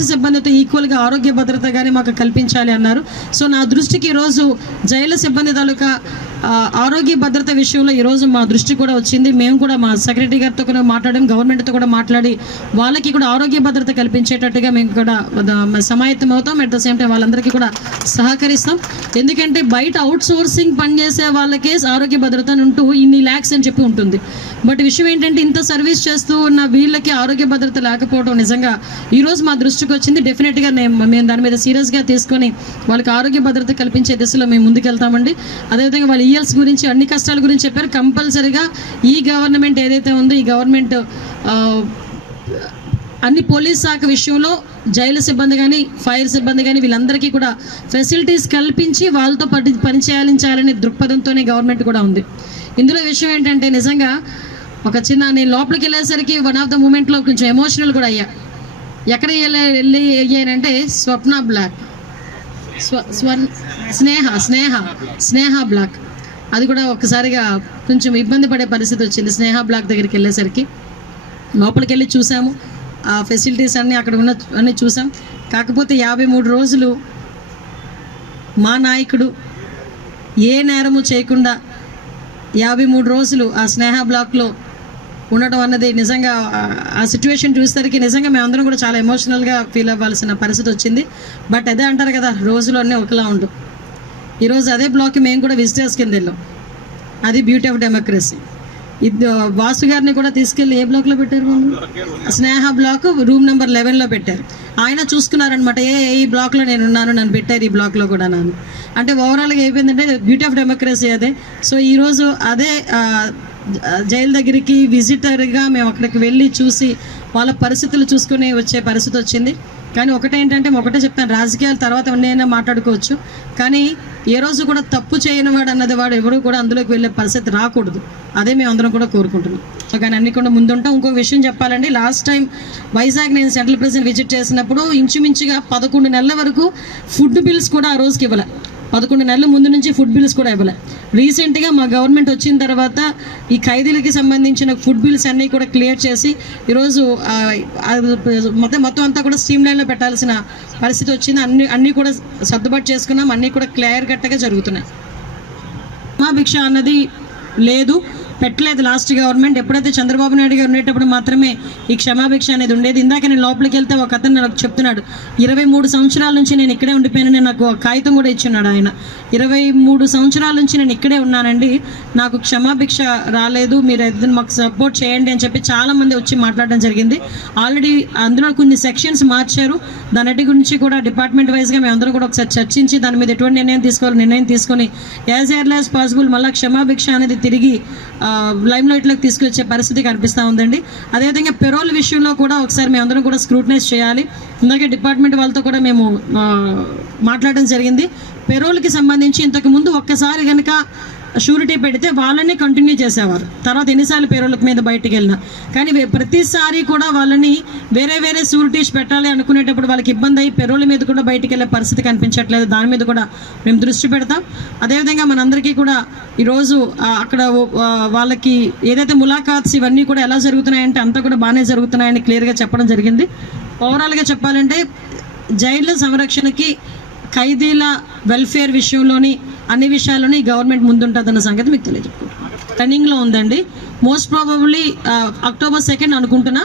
Police సిబ్బందితో ఈక్వల్గా ఆరోగ్య భద్రత కానీ మాకు కల్పించాలి అన్నారు. సో నా దృష్టికి ఈరోజు జైలు సిబ్బంది తాలూకా ఆరోగ్య భద్రత విషయంలో ఈరోజు మా దృష్టి కూడా వచ్చింది. మేము కూడా మా సెక్రటరీ గారితో కూడా మాట్లాడడం గవర్నమెంట్తో కూడా మాట్లాడి వాళ్ళకి కూడా ఆరోగ్య భద్రత కల్పించేటట్టుగా మేము కూడా సమాయత్తం అవుతాం. అట్ ద సేమ్ టైం వాళ్ళందరికీ కూడా సహకరిస్తాం. ఎందుకంటే బయట అవుట్ సోర్సింగ్ పనిచేసే వాళ్ళకే ఆరోగ్య భద్రత ఉంటూ ఇన్ని ల్యాక్స్ అని చెప్పి ఉంటుంది. బట్ విషయం ఏంటంటే ఇంత సర్వీస్ చేస్తూ ఉన్న వీళ్ళకి ఆరోగ్య భద్రత లేకపోవడం నిజంగా ఈరోజు మా దృష్టికి వచ్చింది. డెఫినెట్గా నేను మేము దాని మీద సీరియస్గా తీసుకొని వాళ్ళకి ఆరోగ్య భద్రత కల్పించే దిశలో మేము ముందుకెళ్తామండి. అదేవిధంగా వాళ్ళ ఈఎల్స్ గురించి అన్ని కష్టాల గురించి చెప్పారు. కంపల్సరిగా ఈ గవర్నమెంట్ ఏదైతే ఉందో ఈ గవర్నమెంట్ అన్ని పోలీస్ శాఖ విషయంలో జైలు సిబ్బంది కానీ ఫైర్ సిబ్బంది కానీ వీళ్ళందరికీ కూడా ఫెసిలిటీస్ కల్పించి వాళ్ళతో పని పనిచేయాలించాలనే దృక్పథంతోనే గవర్నమెంట్ కూడా ఉంది. ఇందులో విషయం ఏంటంటే నిజంగా ఒక చిన్న నేను లోపలికి వెళ్ళేసరికి వన్ ఆఫ్ ద మూమెంట్లో కొంచెం ఎమోషనల్ కూడా అయ్యా. ఎక్కడ వెళ్ళి వెళ్ళి అయ్యానంటే స్వప్న బ్లాక్. స్వ స్వర్ స్నేహ స్నేహ స్నేహ బ్లాక్. అది కూడా ఒక్కసారిగా కొంచెం ఇబ్బంది పడే పరిస్థితి వచ్చింది. స్నేహ బ్లాక్ దగ్గరికి వెళ్ళేసరికి లోపలికి వెళ్ళి చూసాము. ఆ ఫెసిలిటీస్ అన్నీ అక్కడ ఉన్న అన్నీ చూసాం. కాకపోతే యాభై మూడు రోజులు మా నాయకుడు ఏ నేరము చేయకుండా యాభై మూడు రోజులు ఆ స్నేహ బ్లాక్లో ఉండటం అన్నది నిజంగా ఆ- సిచ్యువేషన్ చూసేసరికి నిజంగా మేమందరం కూడా చాలా ఎమోషనల్గా ఫీల్ అవ్వాల్సిన పరిస్థితి వచ్చింది. బట్ అదే అంటారు కదా రోజులు అన్నీ ఒకలా ఉండు. ఈరోజు అదే బ్లాక్కి మేము కూడా విజిటర్స్ కింద వెళ్ళాం. అది బ్యూటీ ఆఫ్ డెమోక్రసీ ఇది వాసు గారిని కూడా తీసుకెళ్ళి ఏ బ్లాక్లో పెట్టారు స్నేహ బ్లాక్ రూమ్ నెంబర్ లెవెన్లో పెట్టారు. ఆయన చూసుకున్నారనమాట ఏ ఈ బ్లాక్లో నేను ఉన్నాను నన్ను పెట్టారు ఈ బ్లాక్లో కూడా నన్ను. అంటే ఓవరాల్గా అయిపోయిందంటే బ్యూటీ ఆఫ్ డెమోక్రసీ అదే. సో ఈరోజు అదే జైలు దగ్గరికి విజిటర్గా మేము అక్కడికి వెళ్ళి చూసి వాళ్ళ పరిస్థితులు చూసుకుని వచ్చే పరిస్థితి వచ్చింది. కానీ ఒకటేంటంటే ఒకటే చెప్తాను రాజకీయాల తర్వాత ఉన్నైనా మాట్లాడుకోవచ్చు. కానీ ఏ రోజు కూడా తప్పు చేయని వాడు అన్నది వాడు ఎవరు కూడా అందులోకి వెళ్ళే పరిస్థితి రాకూడదు. అదే మేము అందరం కూడా కోరుకుంటున్నాం. సో కానీ అన్ని కూడా ముందుంటాం. ఇంకో విషయం చెప్పాలండి లాస్ట్ టైం వైజాగ్ నేను సెంట్రల్ ప్రెసిడెంట్ విజిట్ చేసినప్పుడు ఇంచుమించుగా పదకొండు నెలల వరకు ఫుడ్ బిల్స్ కూడా ఆ రోజుకి ఇవ్వలే. పదకొండు నెలల ముందు నుంచి ఫుడ్ బిల్స్ కూడా ఇవ్వలే. రీసెంట్గా మా గవర్నమెంట్ వచ్చిన తర్వాత ఈ ఖైదీలకి సంబంధించిన ఫుడ్ బిల్స్ అన్నీ కూడా క్లియర్ చేసి ఈరోజు మొత్తం మొత్తం అంతా కూడా స్ట్రీమ్ లైన్లో పెట్టాల్సిన పరిస్థితి వచ్చింది. అన్ని అన్నీ కూడా సర్దుబాటు చేసుకున్నాం. అన్నీ కూడా క్లియర్ కట్టగా జరుగుతున్నాయి. క్షమాభిక్ష అన్నది లేదు. పెట్టలేదు లాస్ట్ గవర్నమెంట్. ఎప్పుడైతే చంద్రబాబు నాయుడు గారు ఉండేటప్పుడు మాత్రమే ఈ క్షమాభిక్ష అనేది ఉండేది. ఇందాక నేను లోపలికి వెళ్తే ఒక అతను నాకు చెప్తున్నాడు ఇరవై మూడు సంవత్సరాల నుంచి నేను ఇక్కడే ఉండిపోయానని నాకు ఒక కాగితం కూడా ఇచ్చున్నాడు ఆయన. ఇరవై మూడు సంవత్సరాల నుంచి నేను ఇక్కడే ఉన్నానండి. నాకు క్షమాభిక్ష రాలేదు. మీరు ఏదైనా మాకు సపోర్ట్ చేయండి అని చెప్పి చాలామంది వచ్చి మాట్లాడడం జరిగింది. ఆల్రెడీ అందులో కొన్ని సెక్షన్స్ మార్చారు. దాని గురించి కూడా డిపార్ట్మెంట్ వైజ్గా మేము అందరం కూడా ఒకసారి చర్చించి దాని మీద ఎటువంటి నిర్ణయం తీసుకోవాలి నిర్ణయం తీసుకొని యాజ్ ఎర్లీ యాజ్ పాసిబుల్ మళ్ళీ క్షమాభిక్ష అనేది తిరిగి లైమ్ లైట్లోకి తీసుకొచ్చే పరిస్థితి కనిపిస్తూ ఉందండి. అదేవిధంగా పెరోల్ విషయంలో కూడా ఒకసారి మేము అందరం కూడా స్క్రూటనైజ్ చేయాలి. ఇందాకే డిపార్ట్మెంట్ వాళ్ళతో కూడా మేము మాట్లాడడం జరిగింది. పెరోల్కి సంబంధించి ఇంతకు ముందు ఒక్కసారి కనుక షూరిటీ పెడితే వాళ్ళని కంటిన్యూ చేసేవారు. తర్వాత ఎన్నిసార్లు పేరోళ్ళకి మీద బయటికి వెళ్ళినా. కానీ ప్రతిసారి కూడా వాళ్ళని వేరే వేరే షూరిటీస్ పెట్టాలి అనుకునేటప్పుడు వాళ్ళకి ఇబ్బంది అయ్యి పెరోల మీద కూడా బయటికి వెళ్ళే పరిస్థితి కనిపించట్లేదు. దాని మీద కూడా మేము దృష్టి పెడతాం. అదేవిధంగా మనందరికీ కూడా ఈరోజు అక్కడ వాళ్ళకి ఏదైతే ములాఖాత్స్ ఇవన్నీ కూడా ఎలా జరుగుతున్నాయంటే అంతా కూడా బాగానే జరుగుతున్నాయని క్లియర్గా చెప్పడం జరిగింది. ఓవరాల్గా చెప్పాలంటే జైళ్ళ సంరక్షణకి ఖైదీల వెల్ఫేర్ విషయంలోని అన్ని విషయాల్లోని గవర్నమెంట్ ముందుంటుందన్న సంగతి మీకు తెలియజెప్పుకుంటున్నాను రన్నింగ్లో ఉందండి. మోస్ట్ ప్రాబబ్లీ అక్టోబర్ సెకండ్ అనుకుంటున్నా.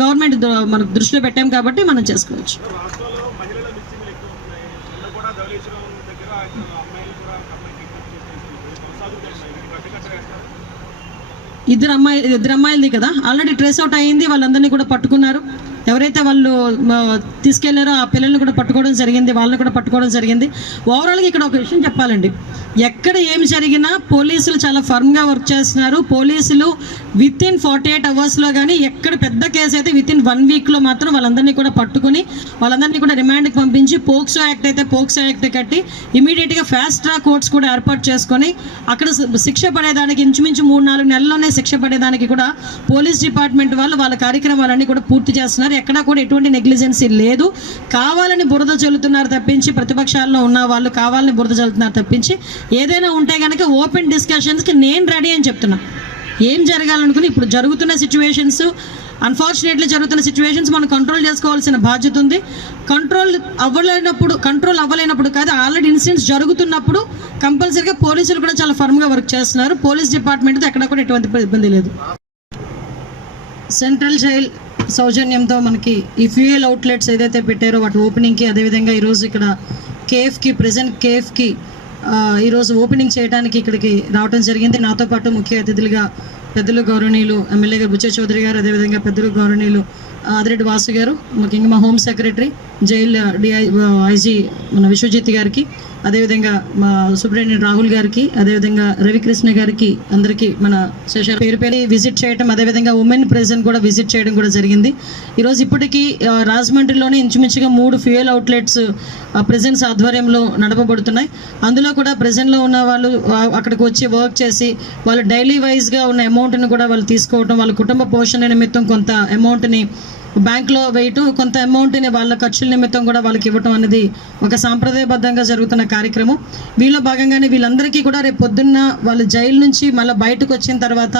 గవర్నమెంట్ మనకు దృష్టిలో పెట్టాం కాబట్టి మనం చేసుకోవచ్చు. ఇద్దరు అమ్మాయి ఇద్దరు అమ్మాయిలది కదా? ఆల్రెడీ ట్రేస్ అవుట్ అయ్యింది వాళ్ళందరినీ కూడా పట్టుకున్నారు. ఎవరైతే వాళ్ళు తీసుకెళ్ళారో ఆ పిల్లల్ని కూడా పట్టుకోవడం జరిగింది వాళ్ళని కూడా పట్టుకోవడం జరిగింది. ఓవరాల్గా ఇక్కడ ఒక విషయం చెప్పాలండి. ఎక్కడ ఏమి జరిగినా పోలీసులు చాలా ఫర్మ్గా వర్క్ చేస్తున్నారు. పోలీసులు విత్ ఇన్ ఫార్టీ ఎయిట్ అవర్స్లో కానీ ఎక్కడ పెద్ద కేసు అయితే విత్ ఇన్ వన్ వీక్లో మాత్రం వాళ్ళందరినీ కూడా పట్టుకుని వాళ్ళందరినీ కూడా రిమాండ్కి పంపించి పోక్సో యాక్ట్ అయితే పోక్సో యాక్ట్ కట్టి ఇమీడియట్గా ఫాస్ట్ ట్రాక్ కోర్ట్స్ కూడా ఏర్పాటు చేసుకొని అక్కడ శిక్ష పడేదానికి ఇంచుమించు మూడు నాలుగు నెలల్లోనే శిక్ష పడేదానికి కూడా పోలీస్ డిపార్ట్మెంట్ వాళ్ళు వాళ్ళ కార్యక్రమాలన్నీ కూడా పూర్తి చేస్తున్నారు. ఎక్కడా కూడా ఎటువంటి నెగ్లిజెన్సీ లేదు. కావాలని బురద చల్లుతున్నారు తప్పించి ప్రతిపక్షాల్లో ఉన్న వాళ్ళు కావాలని బురద చల్లుతున్నారు తప్పించి ఏదైనా ఉంటే కనుక ఓపెన్ డిస్కషన్స్కి నేను రెడీ అని చెప్తున్నా. ఏం జరగాలనుకుని ఇప్పుడు జరుగుతున్న సిచ్యువేషన్స్ అన్ఫార్చునేట్లీ జరుగుతున్న సిచ్యువేషన్స్ మనం కంట్రోల్ చేసుకోవాల్సిన బాధ్యత ఉంది. కంట్రోల్ అవ్వలేనప్పుడు కంట్రోల్ అవ్వలేనప్పుడు కాదు ఆల్రెడీ ఇన్సిడెంట్స్ జరుగుతున్నప్పుడు కంపల్సరీగా పోలీసులు కూడా చాలా ఫర్మ్గా వర్క్ చేస్తున్నారు. పోలీస్ డిపార్ట్మెంట్తో ఎక్కడ కూడా ఎటువంటి ఇబ్బంది లేదు. సెంట్రల్ జైల్ సౌజన్యంతో మనకి ఈ ఫ్యూయల్ అవుట్లెట్స్ ఏదైతే పెట్టారో వాటి ఓపెనింగ్కి అదేవిధంగా ఈరోజు ఇక్కడ కేఎఫ్కి ప్రజెంట్ కేఎఫ్కి ఈరోజు ఓపెనింగ్ చేయడానికి ఇక్కడికి రావడం జరిగింది. నాతో పాటు ముఖ్య అతిథులుగా పెద్దలు గౌరవనీయులు ఎమ్మెల్యే గారు బుచ్చ చౌదరి గారు అదేవిధంగా పెద్దలు గౌరవనీయులు ఆదిరెడ్డి వాసు గారు ముఖ్యంగా మా home secretary jail DI IG మన విశ్వజిత్ గారికి అదేవిధంగా మా సూపరింటెండెంట్ రాహుల్ గారికి అదేవిధంగా రవికృష్ణ గారికి అందరికీ మన శేషారు పేరు పేరు విజిట్ చేయడం అదేవిధంగా ఉమెన్ ప్రెసిడెంట్ కూడా విజిట్ చేయడం కూడా జరిగింది. ఈరోజు ఇప్పటికీ రాజమండ్రిలోనే ఇంచుమించుగా మూడు ఫ్యూయల్ అవుట్లెట్స్ ప్రెజెంట్స్ ఆధ్వర్యంలో నడపబడుతున్నాయి. అందులో కూడా ప్రెజెంట్లో ఉన్న వాళ్ళు అక్కడికి వచ్చి వర్క్ చేసి వాళ్ళు డైలీ వైజ్గా ఉన్న అమౌంట్ని కూడా వాళ్ళు తీసుకోవడం వాళ్ళ కుటుంబ పోషణ నిమిత్తం కొంత అమౌంట్ని బ్యాంక్లో వేయటం కొంత అమౌంట్ని వాళ్ళ ఖర్చుల నిమిత్తం కూడా వాళ్ళకి ఇవ్వటం అనేది ఒక సాంప్రదాయబద్ధంగా జరుగుతున్న కార్యక్రమం. వీళ్ళలో భాగంగానే వీళ్ళందరికీ కూడా రేపు పొద్దున్న వాళ్ళ జైలు నుంచి మళ్ళీ బయటకు వచ్చిన తర్వాత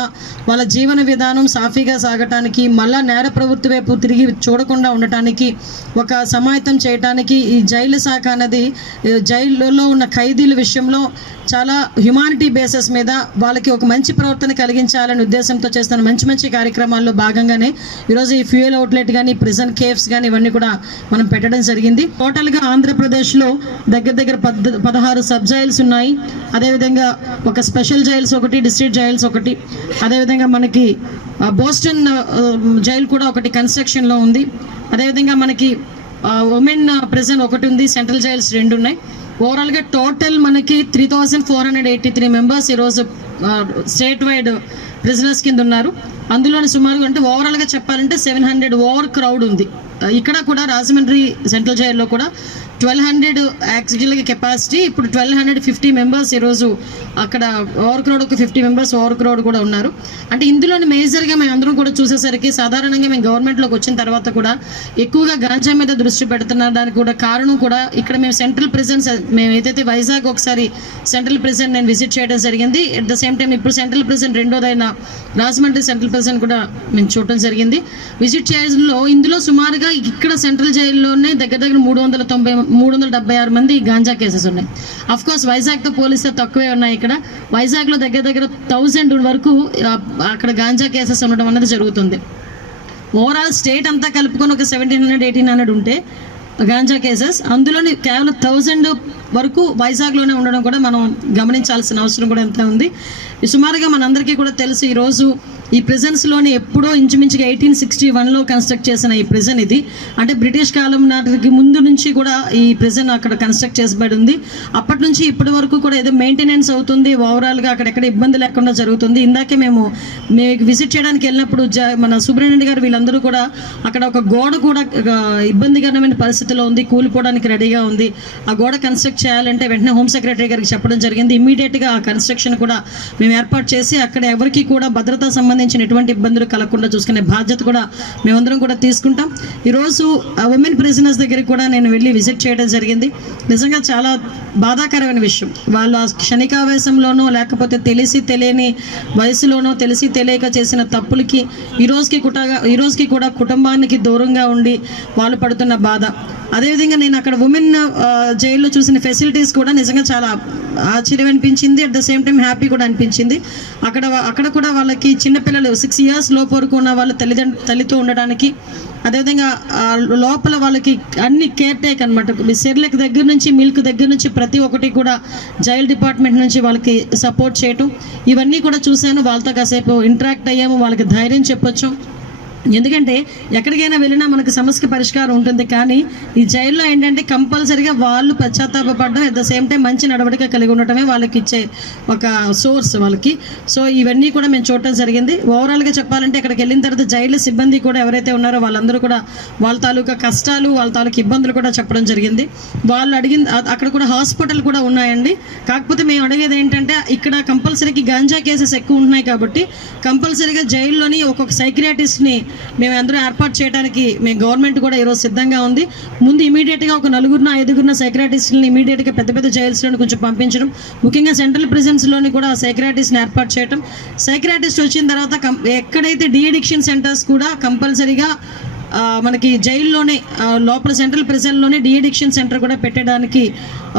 వాళ్ళ జీవన విధానం సాఫీగా సాగటానికి మళ్ళా నేర ప్రవృత్తి వైపు తిరిగి చూడకుండా ఉండటానికి ఒక సమాయత్తం చేయటానికి ఈ జైలు శాఖ అనేది జైల్లో ఉన్న ఖైదీల విషయంలో చాలా హ్యుమానిటీ బేసెస్ మీద వాళ్ళకి ఒక మంచి ప్రవర్తన కలిగించాలనే ఉద్దేశంతో చేస్తున్న మంచి మంచి కార్యక్రమాల్లో భాగంగానే ఈరోజు ఈ ఫ్యూయల్ అవుట్లెట్ కానీ ప్రిజన్ కేవ్స్ కానీ ఇవన్నీ కూడా మనం పెట్టడం జరిగింది. టోటల్గా ఆంధ్రప్రదేశ్లో దగ్గర దగ్గర పద్ పదహారు సబ్ జైల్స్ ఉన్నాయి. అదేవిధంగా ఒక స్పెషల్ జైల్స్ ఒకటి డిస్ట్రిక్ట్ జైల్స్ ఒకటి. అదేవిధంగా మనకి బోస్టన్ జైల్ కూడా ఒకటి కన్స్ట్రక్షన్లో ఉంది. అదేవిధంగా మనకి ఉమెన్ ప్రిజన్ ఒకటి ఉంది సెంట్రల్ జైల్స్ రెండు ఉన్నాయి. ఓవరాల్గా టోటల్ మనకి three thousand four hundred eighty three members ఈరోజు స్టేట్ వైడ్ ప్రిజనర్స్ కింద ఉన్నారు. అందులోని సుమారుగా అంటే ఓవరాల్గా చెప్పాలంటే సెవెన్ హండ్రెడ్ ఓవర్ క్రౌడ్ ఉంది. ఇక్కడ కూడా రాజమండ్రి సెంట్రల్ జైల్లో కూడా ట్వెల్వ్ హండ్రెడ్ యాక్చువల్గా కెపాసిటీ ఇప్పుడు ట్వెల్వ్ హండ్రెడ్ ఫిఫ్టీ మెంబర్స్ ఈరోజు అక్కడ ఓవర్ క్రౌడ్ ఒక ఫిఫ్టీ మెంబర్స్ ఓవర్ క్రౌడ్ కూడా ఉన్నారు. అంటే ఇందులోని మేజర్గా మేము అందరం కూడా చూసేసరికి సాధారణంగా మేము గవర్నమెంట్లోకి వచ్చిన తర్వాత కూడా ఎక్కువగా గాంజా మీద దృష్టి పెడుతున్న దానికి కూడా కారణం కూడా ఇక్కడ మేము సెంట్రల్ ప్రెసెంట్ మేము ఏదైతే వైజాగ్ ఒకసారి సెంట్రల్ ప్రెసెంట్ నేను విజిట్ చేయడం జరిగింది ఎట్ ద సేమ్ టైం ఇప్పుడు సెంట్రల్ ప్రెసిడెంట్ రెండోదైన రాజమండ్రి సెంట్రల్ ప్రెసిడెంట్ కూడా మేము చూడటం జరిగింది. విజిట్ చేయడంలో ఇందులో సుమారుగా ఇక్కడ సెంట్రల్ జైల్లోనే దగ్గర దగ్గర మూడు వందల తొంభై మూడు వందల డెబ్బై ఆరు మంది గాంజా కేసెస్ ఉన్నాయి. అఫ్ కోర్స్ వైజాగ్తో పోలిస్తే తక్కువే ఉన్నాయి ఇక్కడ. వైజాగ్లో దగ్గర దగ్గర థౌజండ్ వరకు అక్కడ గాంజా కేసెస్ ఉండడం అనేది జరుగుతుంది. ఓవరాల్ స్టేట్ అంతా కలుపుకొని ఒక సెవెంటీన్ హండ్రెడ్ ఎయిటీన్ హండ్రెడ్ ఉంటే గాంజా కేసెస్. అందులోని కేవలం థౌజండ్ వరకు వైజాగ్లోనే ఉండడం కూడా మనం గమనించాల్సిన అవసరం కూడా ఎంత ఉంది. సుమారుగా మనందరికీ కూడా తెలుసు ఈరోజు ఈ ప్రిజన్స్లోని ఎప్పుడో ఇంచుమించుగా ఎయిటీన్ సిక్స్టీ వన్లో కన్స్ట్రక్ట్ చేసిన ఈ ప్రిజన్ ఇది. అంటే బ్రిటిష్ కాలం నాటికి ముందు నుంచి కూడా ఈ ప్రిజన్ అక్కడ కన్స్ట్రక్ట్ చేసబడి ఉంది. అప్పటి నుంచి ఇప్పటి వరకు కూడా ఏదో మెయింటెనెన్స్ అవుతుంది ఓవరాల్గా అక్కడెక్కడ ఇబ్బంది లేకుండా జరుగుతుంది. ఇందాకే మేము మీకు విజిట్ చేయడానికి వెళ్ళినప్పుడు జ మన సుబ్రహ్మణ్య గారు వీళ్ళందరూ కూడా అక్కడ ఒక గోడ కూడా ఇబ్బందికరమైన పరిస్థితిలో ఉంది కూలిపోవడానికి రెడీగా ఉంది. ఆ గోడ కన్స్ట్రక్ట్ చేయాలంటే వెంటనే హోమ్ సెక్రటరీ గారికి చెప్పడం జరిగింది. ఇమీడియట్గా ఆ కన్స్ట్రక్షన్ కూడా మేము ఏర్పాటు చేసి అక్కడ ఎవరికి కూడా భద్రతా సంబంధించిన ఎటువంటి ఇబ్బందులు కలగకుండా చూసుకునే బాధ్యత కూడా మేమందరం కూడా తీసుకుంటాం. ఈరోజు ఉమెన్ ప్రిజనర్స్ దగ్గరికి కూడా నేను వెళ్ళి విజిట్ చేయడం జరిగింది. నిజంగా చాలా బాధాకరమైన విషయం. వాళ్ళు ఆ క్షణికావేశంలోనో లేకపోతే తెలిసి తెలియని వయసులోనో తెలిసి తెలియక చేసిన తప్పులకి ఈరోజుకి కూడా ఈరోజుకి కూడా కుటుంబానికి దూరంగా ఉండి వాళ్ళు పడుతున్న బాధ. అదేవిధంగా నేను అక్కడ ఉమెన్ జైల్లో చూసిన ఫెసిలిటీస్ కూడా నిజంగా చాలా ఆశ్చర్యం అనిపించింది. At the same time happy కూడా అనిపించింది. అక్కడ అక్కడ కూడా వాళ్ళకి చిన్నపిల్లలు సిక్స్ ఇయర్స్ లోపు వరకు ఉన్న వాళ్ళ తల్లిదండ్రు తల్లితో ఉండడానికి అదేవిధంగా లోపల వాళ్ళకి అన్ని కేర్ టేక్ అనమాట సెర్లెక్ దగ్గర నుంచి మిల్క్ దగ్గర నుంచి ప్రతి ఒక్కటి కూడా జైల్ డిపార్ట్మెంట్ నుంచి వాళ్ళకి సపోర్ట్ చేయటం. ఇవన్నీ కూడా చూశాను. వాళ్ళతో కాసేపు ఇంటరాక్ట్ అయ్యాము. వాళ్ళకి ధైర్యం చెప్పొచ్చు. ఎందుకంటే ఎక్కడికైనా వెళ్ళినా మనకు సమస్యకి పరిష్కారం ఉంటుంది కానీ ఈ జైల్లో ఏంటంటే కంపల్సరీగా వాళ్ళు పశ్చాత్తాపడడం అట్ ద సేమ్ టైం మంచి నడవడిక కలిగి ఉండటమే వాళ్ళకి ఇచ్చే ఒక సోర్స్ వాళ్ళకి. సో ఇవన్నీ కూడా మేము చూడటం జరిగింది. ఓవరాల్గా చెప్పాలంటే ఇక్కడికి వెళ్ళిన తర్వాత జైలు సిబ్బంది కూడా ఎవరైతే ఉన్నారో వాళ్ళందరూ కూడా వాళ్ళ తాలూకా కష్టాలు వాళ్ళ తాలూకా ఇబ్బందులు కూడా చెప్పడం జరిగింది. వాళ్ళు అడిగింది అక్కడ కూడా హాస్పిటల్ కూడా ఉన్నాయండి. కాకపోతే మేము అడిగేది ఏంటంటే ఇక్కడ కంపల్సరీకి గాంజా కేసెస్ ఎక్కువ ఉంటున్నాయి కాబట్టి కంపల్సరీగా జైల్లోని ఒక్కొక్క సైక్రియాటిస్ట్ని మేము అందరూ ఏర్పాటు చేయడానికి మేము గవర్నమెంట్ కూడా ఈరోజు సిద్ధంగా ఉంది. ముందు ఇమీడియట్గా ఒక నలుగురిన ఐదుగురిన సైక్రాటిస్టులను ఇమీడియట్గా పెద్ద పెద్ద జైల్స్లోని కొంచెం పంపించడం. ముఖ్యంగా సెంట్రల్ ప్రిజన్స్లోని కూడా సైక్రాటిస్ట్ని ఏర్పాటు చేయడం సైక్రాటిస్ట్ వచ్చిన తర్వాత కం- ఎక్కడైతే డీఎడిక్షన్ సెంటర్స్ కూడా కంపల్సరీగా మనకి జైల్లోనే లోపల సెంట్రల్ ప్రిజన్లోనే డిఎడిక్షన్ సెంటర్ కూడా పెట్టడానికి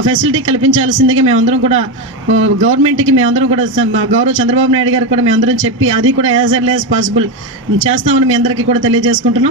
ఫెసిలిటీ కల్పించాల్సిందిగా మేమందరం కూడా గవర్నమెంట్కి మేమందరం కూడా గౌరవ చంద్రబాబు నాయుడు గారు కూడా మేమందరం చెప్పి అది కూడా యాజ్ ఎర్లీ యాజ్ పాసిబుల్ చేస్తామని మీ అందరికీ కూడా తెలియజేసుకుంటున్నాం.